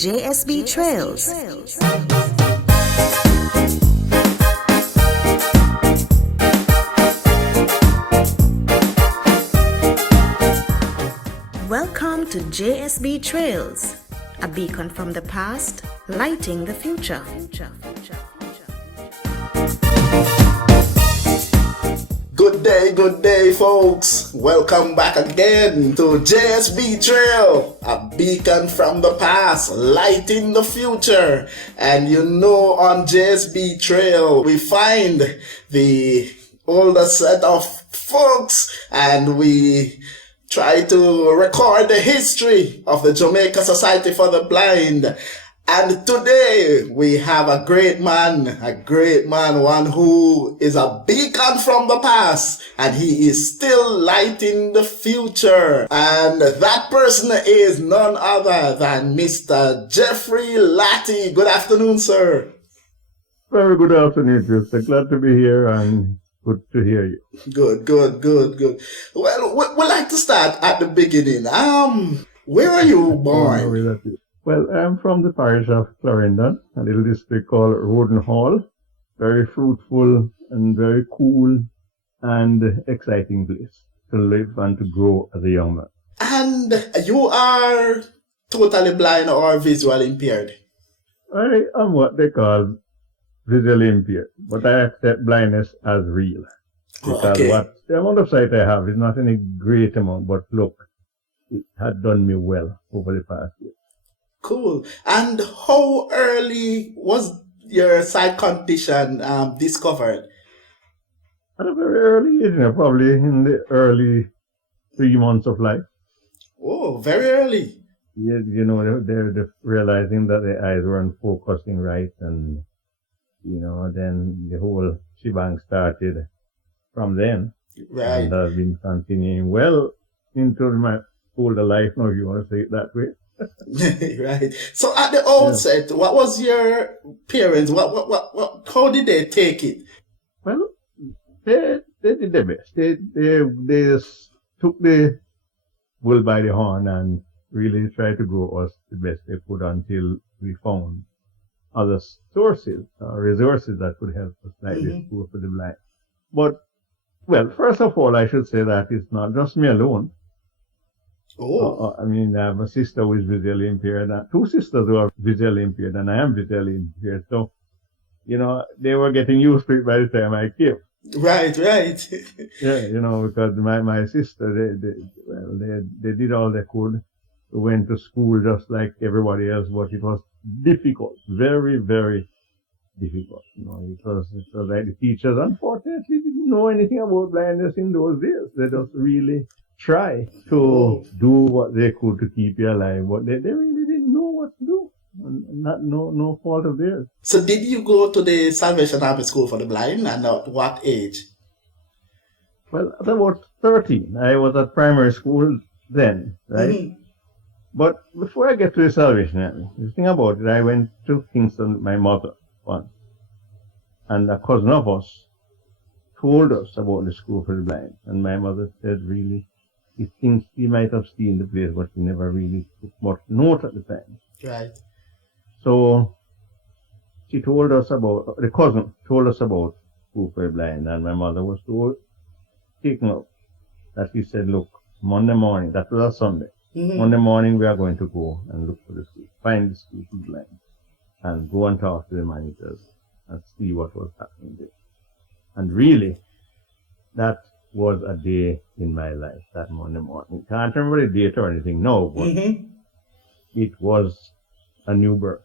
JSB Trails. Welcome to JSB Trails, a beacon from the past, lighting the future. Good day, folks. Welcome back again to JSB Trail, a beacon from the past, lighting the future. And you know, on JSB Trail, we find the older set of folks and we try to record the history of the Jamaica Society for the Blind. And today we have a great man, one who is a beacon from the past, and he is still lighting the future. And that person is none other than Mr. Jeffrey Latty. Good afternoon, sir. Very good afternoon, Mr. Glad to be here and good to hear you. Good. Well, we'd like to start at the beginning. Where are you born? Well, I'm from the parish of Clarendon, a little district called Roden Hall. Very fruitful and very cool and exciting place to live and to grow as a young man. And you are totally blind or visually impaired? I am what they call visually impaired, but I accept blindness as real. Because the amount of sight I have is not any great amount, but look, it had done me well over the past year. Cool. And how early was your sight condition discovered? At a very early age, probably in the early 3 months of life. Oh, very early. Yeah, they're realizing that the eyes weren't focusing right, and then the whole shebang started from then. Right. And I've been continuing well into my older life now, if you want to say it that way. Right. So at the outset, What was your parents? How did they take it? Well, they did their best. They just took the bull by the horn and really tried to grow us the best they could until we found other sources or resources that could help us, like this School for the Blind. But, well, first of all, I should say that it's not just me alone. Oh. I have a sister who is visually impaired, and 2 sisters who are visually impaired, and I am visually impaired. So, they were getting used to it by the time I came. Right. Yeah, because my sister, they did all they could. We went to school just like everybody else, but it was difficult, very, very difficult. It was like the teachers, unfortunately, didn't know anything about blindness in those days. They just really try to do what they could to keep you alive, but they really didn't know what to do. No fault of theirs. So did you go to the Salvation Army School for the Blind, and at what age? Well, at about 13. I was at primary school then, right? Mm-hmm. But before I get to the Salvation Army, the thing about it, I went to Kingston with my mother once, and a cousin of us told us about the School for the Blind, and my mother said, really, he thinks he might have seen the place, but he never really took much note at the time. Right. So the cousin told us about School for the Blind, and my mother was so taken up that she said, look, Monday morning, that was a Sunday, Monday morning we are going to go and look for the school, find the School for the Blind, and go and talk to the managers and see what was happening there. And really, that was a day in my life, that Monday morning. Can't remember the date or anything, no, but it was a new birth.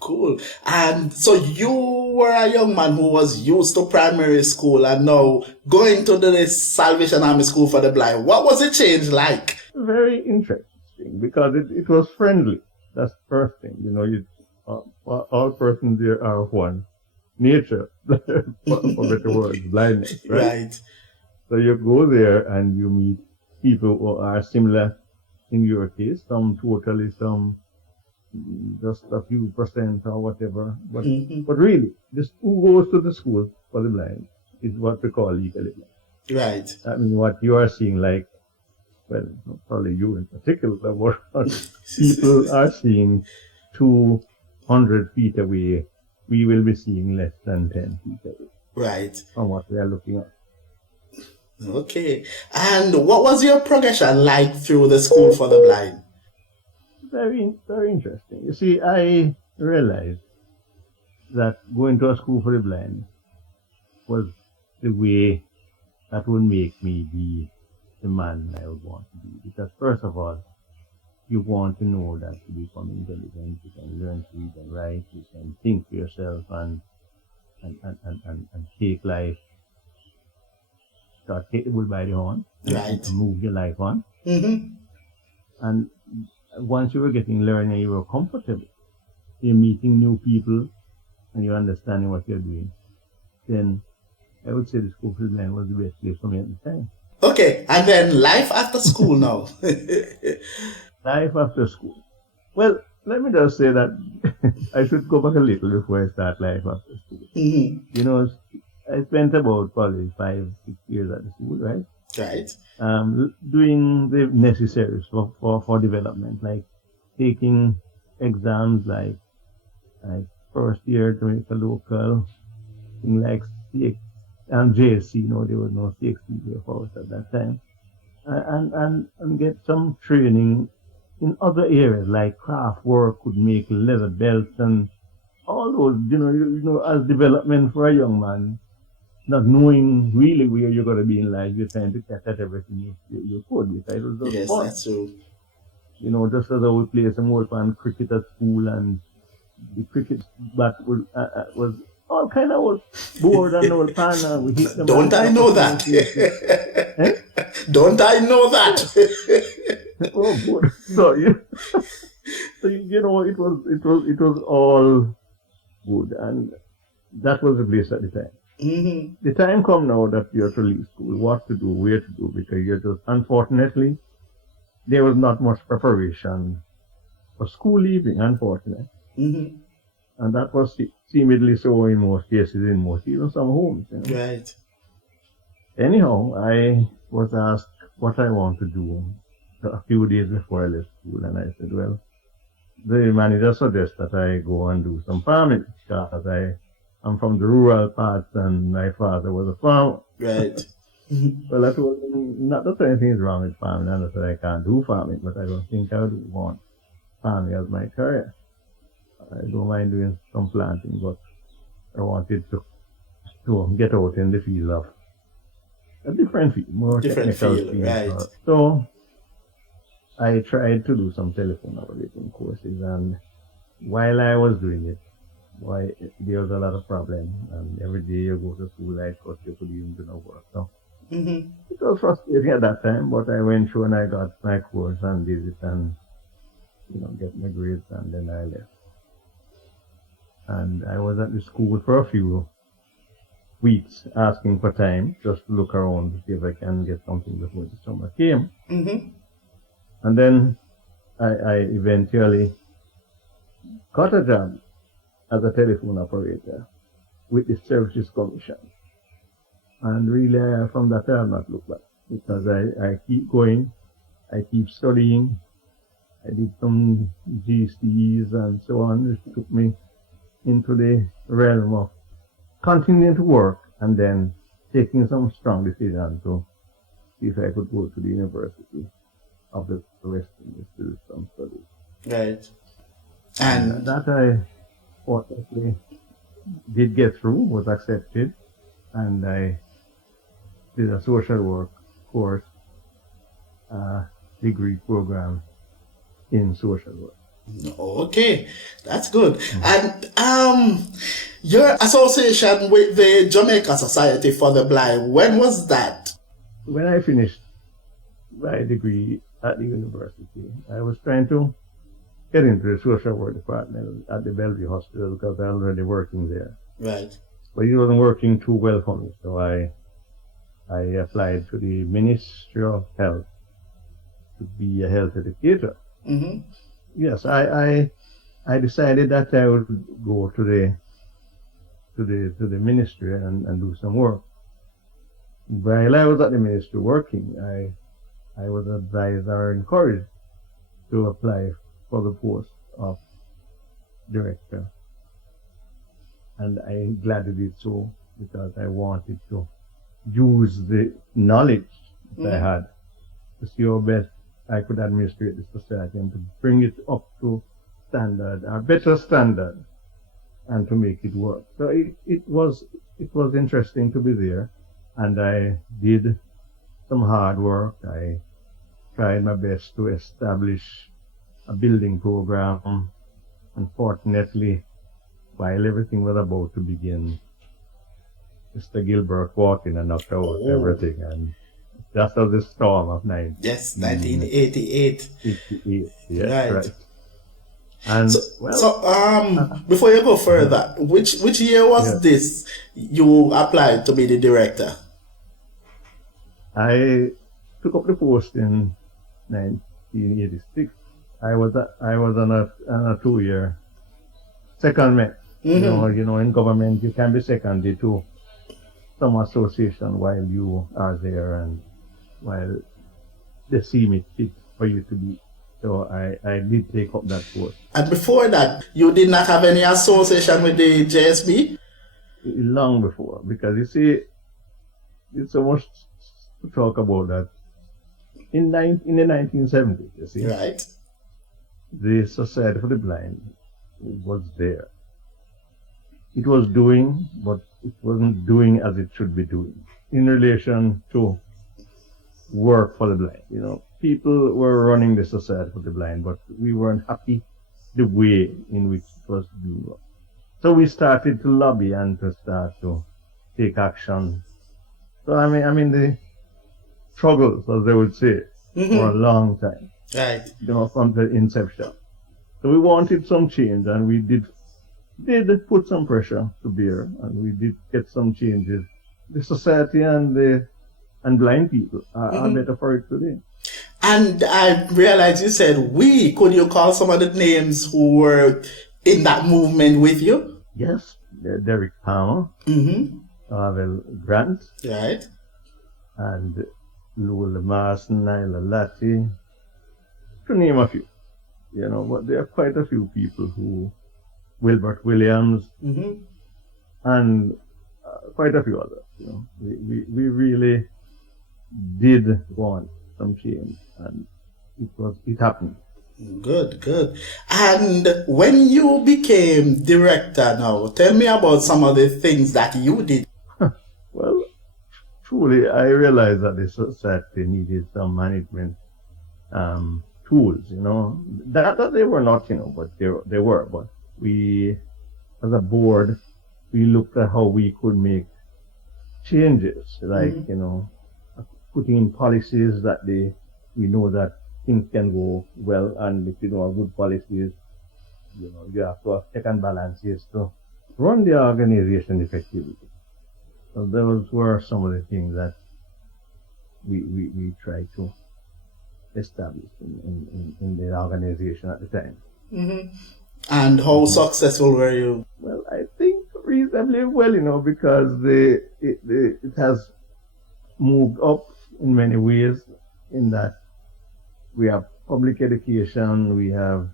Cool. And so you were a young man who was used to primary school and now going to the Salvation Army School for the Blind. What was the change like? Very interesting, because it was friendly. That's the first thing. All persons there are one. Nature, for better words, blindness, right? So you go there and you meet people who are similar in your case, some totally, some just a few percent or whatever. But really, who goes to the school for the blind is what we call legally blind. Right. I mean, what you are seeing, like, well, not probably you in particular, but what people are seeing 200 feet away, we will be seeing less than 10 feet away Right. from what we are looking at. Okay. And what was your progression like through the school for the blind? Very, very interesting. You see, I realized that going to a school for the blind was the way that would make me be the man I would want to be. Because first of all, you want to know that you become intelligent, you can learn to read and write, you can think for yourself and take life, start take the bull by the horn, Right. and move your life on. Mm-hmm. And once you were getting learning, you were comfortable, you're meeting new people, and you're understanding what you're doing, then I would say the school for the blind was the best place for me at the time. Okay. And then life after school now. Life after school. Well, let me just say that I should go back a little before I start life after school. Mm-hmm. You know, I spent about probably 5-6 years at the school, right? Right. Doing the necessaries for development, like taking exams like first year Jamaica local, thing like and JSC, there was no CXC for us at that time, and get some training in other areas like craft work, could make leather belts and all those, as development for a young man, not knowing really where you're going to be in life, you're trying to catch at everything you could, because it was just Yes, fun. that's true. Just as I would play some more fun cricket at school, and the cricket bat was all kind of old board and old pan, and we hit them. Don't I know that? Eh? Don't I know that? Oh, good. So it was all good, and that was the place at the time. Mm-hmm. The time come now that you have to leave school, what to do, where to do, because unfortunately, there was not much preparation for school leaving, unfortunately. Mm-hmm. And that was seemingly so in most cases, even some homes. Right. Anyhow, I was asked what I want to do a few days before I left school, and I said, well, the manager suggests that I go and do some farming, because I'm from the rural parts and my father was a farmer. Right. Well, I told him not that anything is wrong with farming, and I said I can't do farming, but I don't think I would want farming as my career. I don't mind doing some planting, but I wanted to get out in the field of a different field, more Different technical field, field. right. So I tried to do some telephone operating courses, and while I was doing it, there was a lot of problems, and every day you go to school, I thought you could even do no work. So Mm-hmm. it was frustrating at that time, but I went through and I got my course and did it and, get my grades, and then I left. And I was at the school for a few weeks asking for time just to look around to see if I can get something before the summer came. Mm-hmm. And then I eventually got a job as a telephone operator with the Services Commission. And really, from that I have not looked back, because I keep going, I keep studying, I did some GCs and so on, which took me into the realm of continuing to work and then taking some strong decisions to see if I could go to the University of the West Indies to do some studies. Right. And that I fortunately did get through, was accepted, and I did a social work course, degree program in social work. okay, that's good. And your association with the Jamaica Society for the Blind, when was that? When I finished my degree at the university, I was trying to get into the social work department at the Bellevue Hospital because I was already working there. Right. But it wasn't working too well for me, so I applied to the Ministry of Health to be a health educator. Mm-hmm. Yes, I decided that I would go to the ministry and do some work. While I was at the ministry working, I was advised or encouraged to apply for the post of director. And I gladly did so because I wanted to use the knowledge that I had to see how best I could administrate the society and to bring it up to standard, a better standard, and to make it work. So it was interesting to be there, and I did some hard work. I tried my best to establish a building program. Unfortunately, while everything was about to begin, Mr. Gilbert walked in and knocked out everything, and that was the storm of 1988. 88, yeah, right. And before you go further, which year was this you applied to be the director? I took up the post in 1986. I was on a 2-year secondment. You know, in government you can be seconded to some association while you are there and while they see it fit for you to be. So I did take up that post. And before that, you did not have any association with the JSB? Long before, because you see, it's so much to talk about that. In the 1970s, you see, right, the Society for the Blind was there. It was doing, but it wasn't doing as it should be doing in relation to work for the blind. You know, people were running the Society for the Blind, but we weren't happy the way in which it was being run. So we started to lobby and to start to take action. So I mean the struggles, as they would say, for a long time. Right. You know, from the inception. So we wanted some change, and we did put some pressure to bear, and we did get some changes. The society and blind people are better for it today. And I realized you said we. Could you call some of the names who were in that movement with you? Yes, Derek Palmer, Pavel Grant, right, and Lula Marson, Nyla Latty, to name a few. You know, but there are quite a few people who, Wilbert Williams, and quite a few others. You know, we really did want some change, and it happened. Good. And when you became director now, tell me about some of the things that you did. Well, truly, I realized that the society needed some management tools, you know. That they were not, you know, but they were. But we, as a board, we looked at how we could make changes, like, you know, putting in policies that we know that things can go well, and if you know a good policies, you know, you have to have check and balances to run the organization effectively. So those were some of the things that we tried to establish in the organization at the time. And how successful were you? Well, I think reasonably well, you know, because it has moved up in many ways, in that we have public education, we have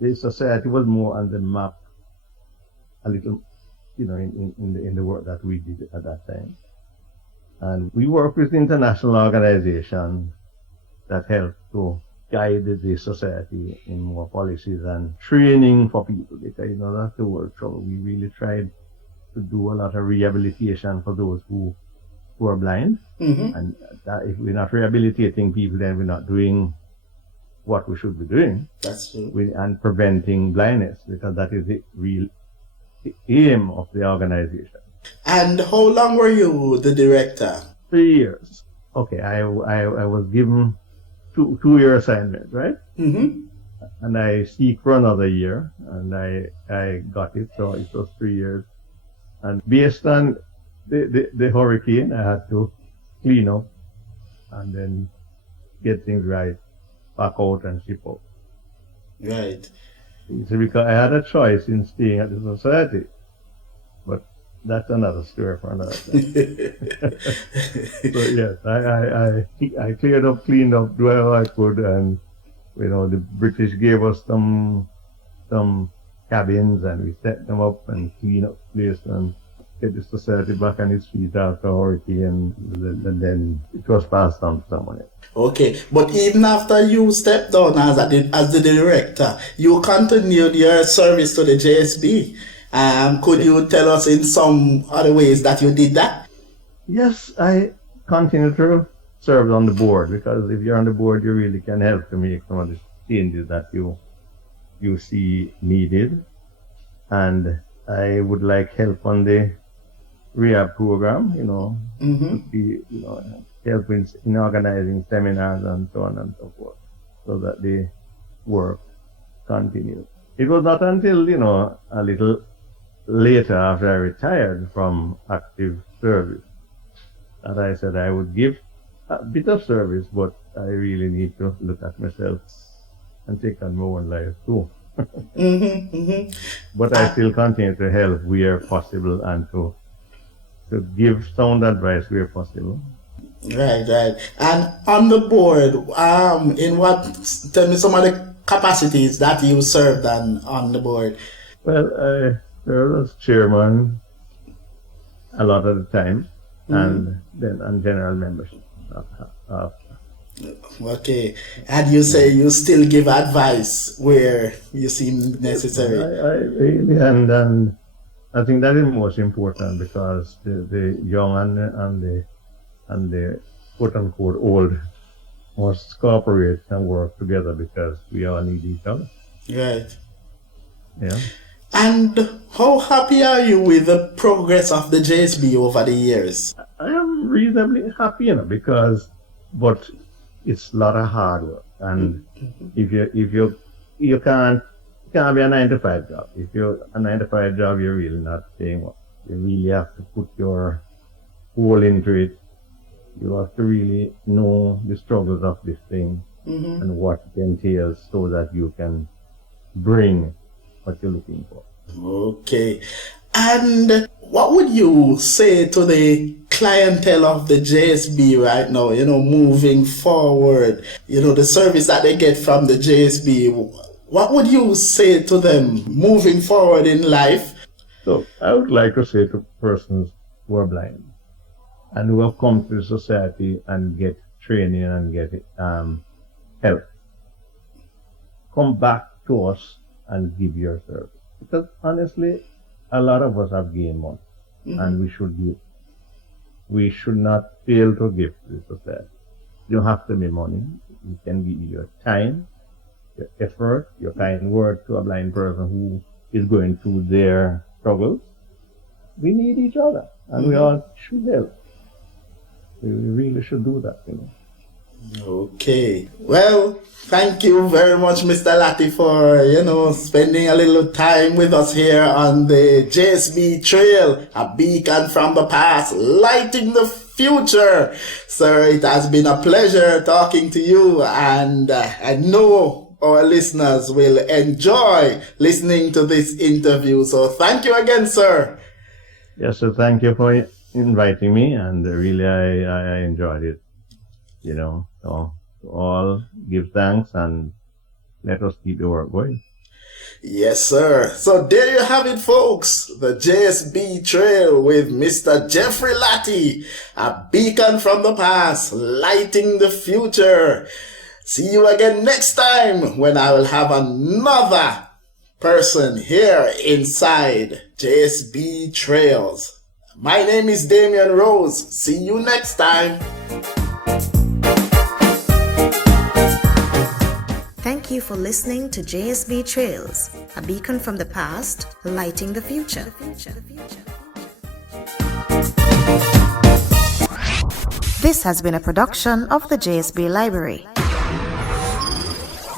the society was more on the map a little, you know, in the work that we did at that time. And we work with international organizations that help to guide the society in more policies and training for people, because, you know, that's the word trouble. We really tried to do a lot of rehabilitation for those who are blind. And that if we're not rehabilitating people, then we're not doing what we should be doing. That's true. And preventing blindness, because that is the real aim of the organization. And how long were you the director? 3 years. Okay, I was given two-year assignment, right? And I seek for another year, and I got it, so it was 3 years. And based on the hurricane, I had to clean up and then get things right, back out and ship out. Right. So because I had a choice in staying at the society, but that's another story for another time. So yes, I cleaned up whatever I could, and, you know, the British gave us some cabins, and we set them up and clean up the place and get the society back on its feet after hurricane, and then it was passed on to someone else. Okay, but even after you stepped down as the director, you continued your service to the JSB. Could you tell us in some other ways that you did that? Yes, I continue to serve on the board, because if you're on the board, you really can help to make some of the changes that you see needed. And I would like help on the rehab program, to be, help in organizing seminars and so on and so forth, so that the work continues. It was not until, a little later after I retired from active service that I said I would give a bit of service, but I really need to look at myself and take on my own life too. But I still continue to help where possible and to give sound advice where possible. Right. And on the board, tell me some of the capacities that you served on the board. Well, I served as chairman a lot of the time, and then on general membership. Okay. And you say you still give advice where you seem necessary. I really, and I think that is most important, because the young and the quote unquote old must cooperate and work together, because we all need each other. Right. Yeah. And how happy are you with the progress of the JSB over the years? I am reasonably happy, but it's a lot of hard work, and if you can't be a 9-to-5 job. If you're a 9-to-5 job, you're really not paying well. You really have to put your whole into it. You have to really know the struggles of this thing and what it entails, so that you can bring what you're looking for. Okay. And what would you say to the clientele of the JSB right now, moving forward, the service that they get from the JSB? What would you say to them moving forward in life? So I would like to say to persons who are blind and who have come to the society and get training and get help, come back to us and give your service. Because honestly, a lot of us have gained money, and we should give. We should not fail to give to the society. You don't have to be money. You can give your time, your effort, your kind word to a blind person who is going through their struggles. We need each other, and we all should help. We really should do that, Okay. Well, thank you very much, Mr. Latty, for, spending a little time with us here on the JSB Trail, a beacon from the past, lighting the future. Sir, it has been a pleasure talking to you, and I know our listeners will enjoy listening to this interview. So thank you again, sir. Yes, so thank you for inviting me, and really I enjoyed it. So all give thanks, and let us keep the work going. Yes, sir. So there you have it, folks. The JSB Trail with Mr. Jeffrey Latty, a beacon from the past, lighting the future. See you again next time when I will have another person here inside JSB Trails. My name is Damian Rose. See you next time. Thank you for listening to JSB Trails, a beacon from the past, lighting the future. This has been a production of the JSB Library.